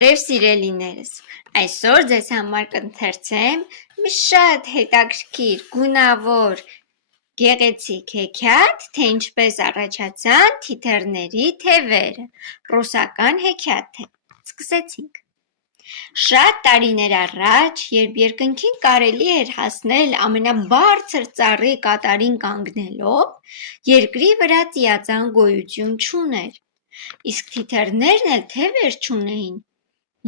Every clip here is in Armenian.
Բարև սիրելիներս, այսօր ձեզ համար կընթերցեմ մի շատ հետաքրքիր, գունավոր, գեղեցիկ հեքիաթ, թե ինչպես առաջացան թիթեռների թևերը, ռուսական հեքիաթ է, սկսեցինք։ Շատ տարիներ առաջ, երբ երկնքին կարելի էր հասնել ամենաբարձր ծառի կատարին կանգնելով, երկրի վրա ծիածան գոյություն չուներ, իսկ թիթեռներն էլ թևեր չունեին։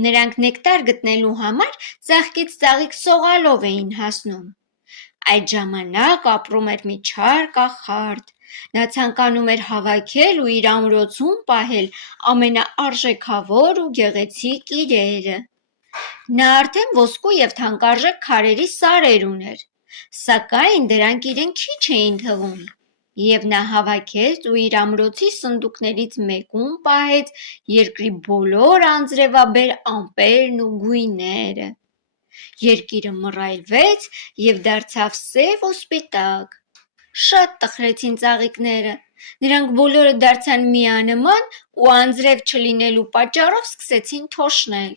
Նրանք նեկտար գտնելու համար ծաղկից ծաղիկ սողալով էին հասնում։ Այդ ժամանակ ապրում էր մի չար կախարդ, նա ցանկանում էր հավաքել ու իր ամրոցում պահել ամենաարժեքավոր ու գեղեցիկ իրերը։ Նա արդեն ոսկու և թանկարժեք քարերի սարեր ուներ, սակայն դրանք իրեն քիչ էին թվում, և նա հավաքեց ու իր ամրոցի սնդուկներից մեկում պահեց երկրի բոլոր անձրևաբեր ամպերն ու գույները։ Երկիրը մռայլվեց և դարձավ սև ու սպիտակ։ Շատ տխրեցին ծաղիկները, նրանք բոլորը դարձան միանման ու անձրև չլինելու պատճառով սկսեցին թոշնել։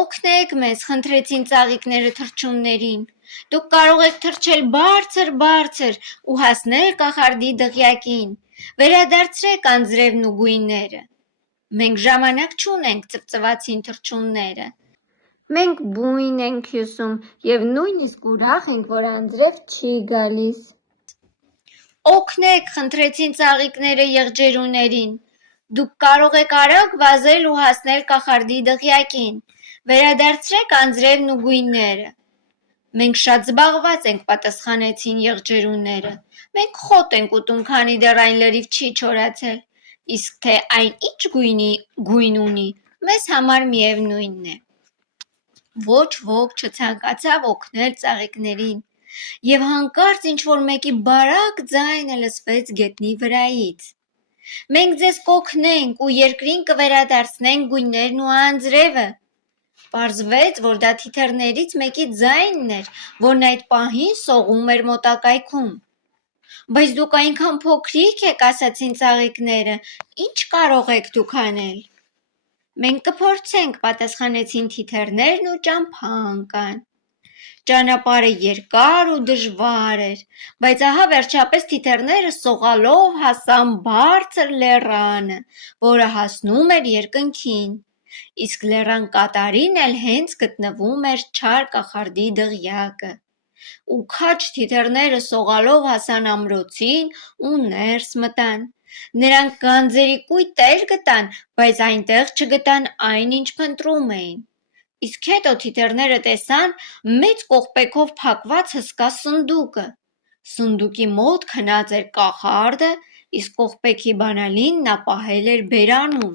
«Օգնեք մեզ», խնդրեցին ծաղիկները թռչուններին, «դուք կարող եք թռչել բարձր ու հասնել կախարդի դղյակին, վերադարձրեք անձրևն ու գույները»։ «Մենք ժամանակ չունենք», ծվծվացին թռչունները, «մենք բույն ենք հյուսում և նույնիսկ ուրախ ենք, որ անձրև չի գալիս»։ «Օգնեք», խնդրեցին ծաղիկները եղջերուներին, «դուք կարող եք արագ վազել ու հասնել կախարդի դղյակին, վերադարձրեք անձրևն ու գույները»։ «Մենք շատ զբաղված ենք», պատասխանեցին եղջերուները, «մենք խոտ ենք ուտում, քանի դեռ այն լրիվ չի չորացել, իսկ թե այն ինչ գույն ունի, մեզ համար միևնույն է»։ Ոչ ոք չցանկացավ օգնել ծաղիկներին, և հանկարծ ինչ-որ մեկի բարակ ձայնը լսվեց գետնի վրայից. «Մենք ձեզ կօգնենք ու երկրին կվերադարձնենք գույներն ու անձրևը»։ Պարզվեց, որ դա թիթեռներից մեկի ձայնն էր, որն այդ պահին սողում էր մոտակայքում։ «Բայց դուք այնքան փոքրիկ եք», ասացին ծաղիկները, «ինչ կարող եք դուք անել»։ «Մենք կփորձենք», պատասխանեցին թիթեռներն ու ճամփա ընկան։ Ճանապարհը երկար ու դժվար էր, բայց ահա վերջապես թիթեռները սողալով հասան բարձր լեռանը, որը հասնում էր երկնքին, իսկ լեռան կատարին էլ հենց գտնվում էր չար կախարդի դղյակը։ Ու քաջ թիթեռները սողալով հասան ամրոցին ու ներս մտան։ Նրանք գանձերի կույտեր գտան, բայց այնտեղ չգտան այն, ինչ փնտրում էին։ Իսկ հետո թիթեռները տեսան մեծ կողպեքով փակված հսկա սնդուկը։ Սնդուկի մոտ քնած էր կախարդը, իսկ կողպեքի բանալին նա պահել էր բերանում։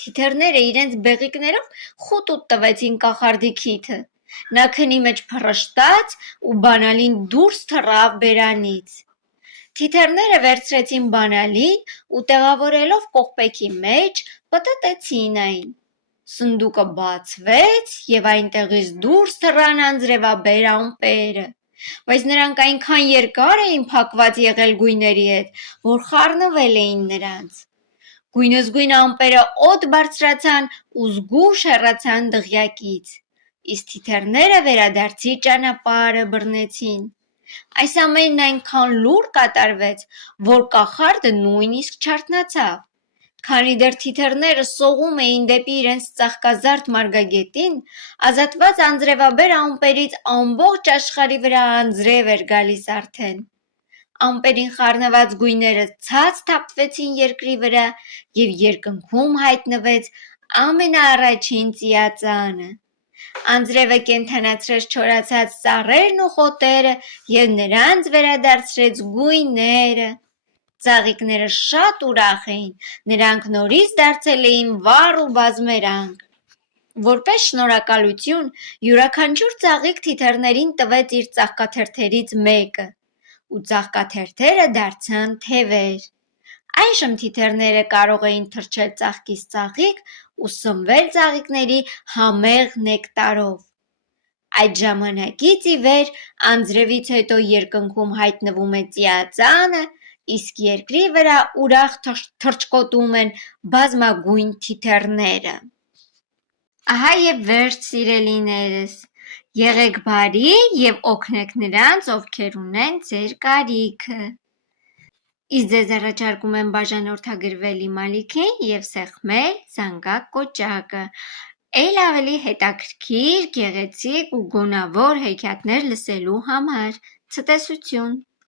Թիթեռները իրենց բեղիկներով խուտուտ տվեցին կախարդի քիթը։ Նա քնի մեջ փռշտաց ու բանալին դուրս թռավ բերանից։ Թիթեռները վերցրեցին բանալին ու տեղավորելով կողպեքի մեջ, պտտեցին այն։ Սնդուկը բացվեց և այնտեղից դուրս թռան անձրևաբեր ամպերը, բայց նրանք այնքան երկար էին փակված եղել գույների հետ, որ խառնվել էին նրանց։ Գույնզգույն ամպերը օդ բարձրացան ու զգույշ հեռացան դղյակից, իսկ թիթեռները վերադարձի ճանապարհը բռնեցին։ Այս ամենն այնքան լուռ կատարվեց, որ կախարդը նույնիսկ չարթնացավ։ Քանի դեռ թիթեռները սողում էին դեպի իրենց ծաղկազարդ մարգագետին, ազատված անձրևաբեր ամպերից ամբողջ աշխարհի վրա անձրև էր գալիս արդեն։ Ամպերին խառնված գույները ցած թափվեցին երկրի վրա, և երկնքում հայտնվեց ամենաառաջին ծիածանը։ Անձրևը կենդանացրեց չորացած ծառերն ու խոտերը և նրանց վերադարձրեց գույները։ Ծաղիկները շատ ուրախ էին, նրանք նորից դարձել էին վառ ու բազմերանգ։ Որպես շնորհակալություն, յուրաքանչյուր ծաղիկ թիթեռներին տվեց իր ծաղկաթերթերից մեկը, ու ծաղկաթերթերը դարձան թևեր։ Այժմ թիթեռները կարող էին թռչել ծաղկից ծաղիկ ու սնվել ծաղիկների համեղ նեկտարով։ Այդ ժամանակից ի վեր անձրևից հետո երկնքում հայտնվում է ծիածանը, իսկ երկրի վրա ուրախ թռչկոտում են բազմագույն թիթեռները։ Ահա եւ վերջ սիրելիներս, եղեք բարի եւ օգնեք նրանց, ովքեր ունեն ձեր կարիքը։ Իսկ ձեզ առաջարկում եմ բաժանորդագրվել իմ ալիքին եւ սեղմել զանգակ կոճակը։ Էլ ավելի հետաքրքիր, գեղեցիկ ու գունավոր հեքիաթներ լսելու համար։ Ցտեսություն։